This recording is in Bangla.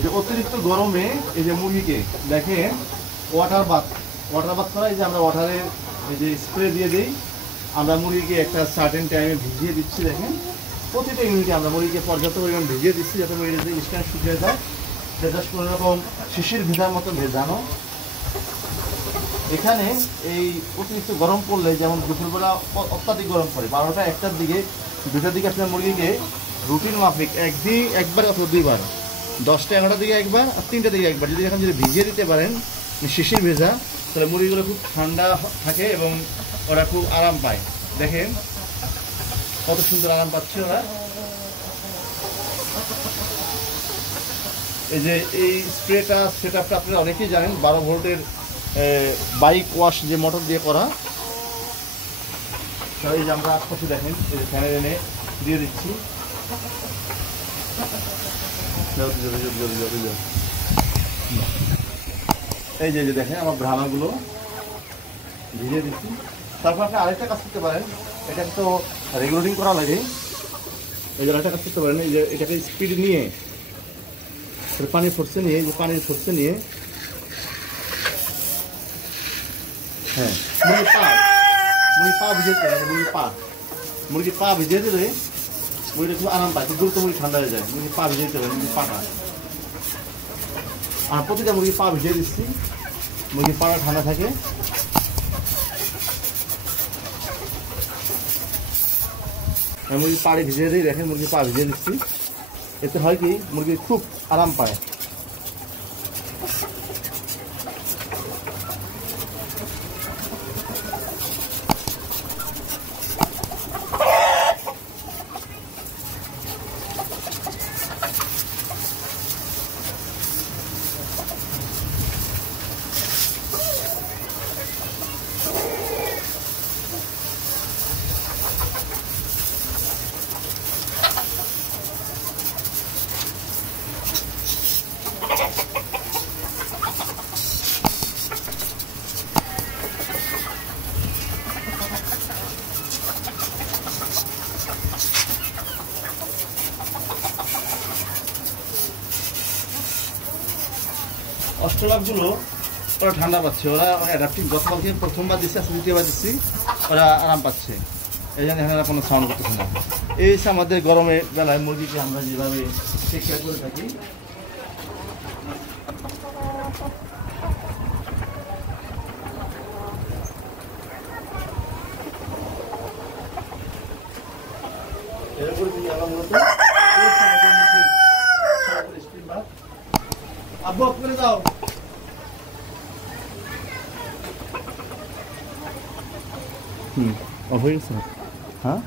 যে অতিরিক্ত গরমে এই যে মুরগিকে দেখেন ওয়াটার বাথ করা, এই যে আমরা ওয়াটারে এই যে স্প্রে দিয়ে দিই, আমরা মুরগিকে একটা সার্টেন টাইমে ভিজিয়ে দিচ্ছি। দেখেন প্রতিটা ইউনিটে আমরা মুরগিকে পর্যাপ্ত পরিমাণ ভিজিয়ে দিচ্ছি যাতে মুরগিতে ইনস্ট্যান্ট শুকিয়ে যায়, সেটা কোনো রকম শিশির ভেজার মতো ভেজানো। এখানে এই অতিরিক্ত গরম পড়লে যেমন দুপুরবেলা অত্যাধিক গরম পড়ে 12টা 1টার দিকে 2টার দিকে আপনার মুরগিকে রুটিন মাফিক একবার অথবা 2বার, 10টা 11টার দিকে একবার আর 3টার দিকে একবার যদি এখন যদি ভিজিয়ে দিতে পারেন শিশির ভেজা, তাহলে মুরগিগুলো খুব ঠান্ডা থাকে এবং ওরা খুব আরাম পায়। দেখেন কত সুন্দর আরাম পাচ্ছে ওরা। এই যে এই স্প্রেটা সেটআপটা আপনারা অনেকেই জানেন, 12 ভোল্টের বাইক ওয়াশ যে মোটর দিয়ে করা। এই যে আমরা আশপাশে দেখেন এই যে ফ্যানের এনে দিয়ে দিচ্ছি। এই যে দেখেন আমার ব্রাহ্মাগুলো ভিজিয়ে দিচ্ছি। তারপর আপনি আরেকটা কাজ করতে পারেন, এটা তো রেগুলেটিং করা লাগে, এই যে আরেকটা কাজ করতে পারেন, এই যে এটাকে স্পিড নিয়ে পানির ফোর্সে নিয়ে, যে পানির ফোর্সে নিয়ে, হ্যাঁ মুরগির পা ভিজিয়ে দিতে হবে। মুরগির পা ভিজিয়ে দিলে মুরগিটা খুব আরাম পায়, খুব দ্রুত মুরগি ঠান্ডা হয়ে যায়। মুরগির পা ভিজিয়ে দিতে হবে, মুরগির পাটা। আর প্রতিটা মুরগির পা ভিজিয়ে দিচ্ছি, মুরগির পাটা ঠান্ডা থাকে। মুরগির পাড়ে ভিজিয়ে দিই, দেখেন মুরগির পা ভিজিয়ে দিচ্ছি। এতে হয় কি মুরগি খুব আরাম পায়। অস্ট্রেলাগুলো ওরা ঠান্ডা পাচ্ছে, ওরা অ্যাডাপ্টিভ। গতকালকে প্রথমবার দিচ্ছি, আজকে দ্বিতীয়বার দিচ্ছি, ওরা আরাম পাচ্ছে। এই জন্য এখানে কোনো সাউন্ড করতেছে না। এই হচ্ছে আমাদের গরমের বেলায় মুরগিকে আমরা যেভাবে টেক কেয়ার করে থাকি। এরপরে যদি আমরা মূলত আব্বু অফ করে দাও। অফ হয়ে গেছে, হ্যাঁ।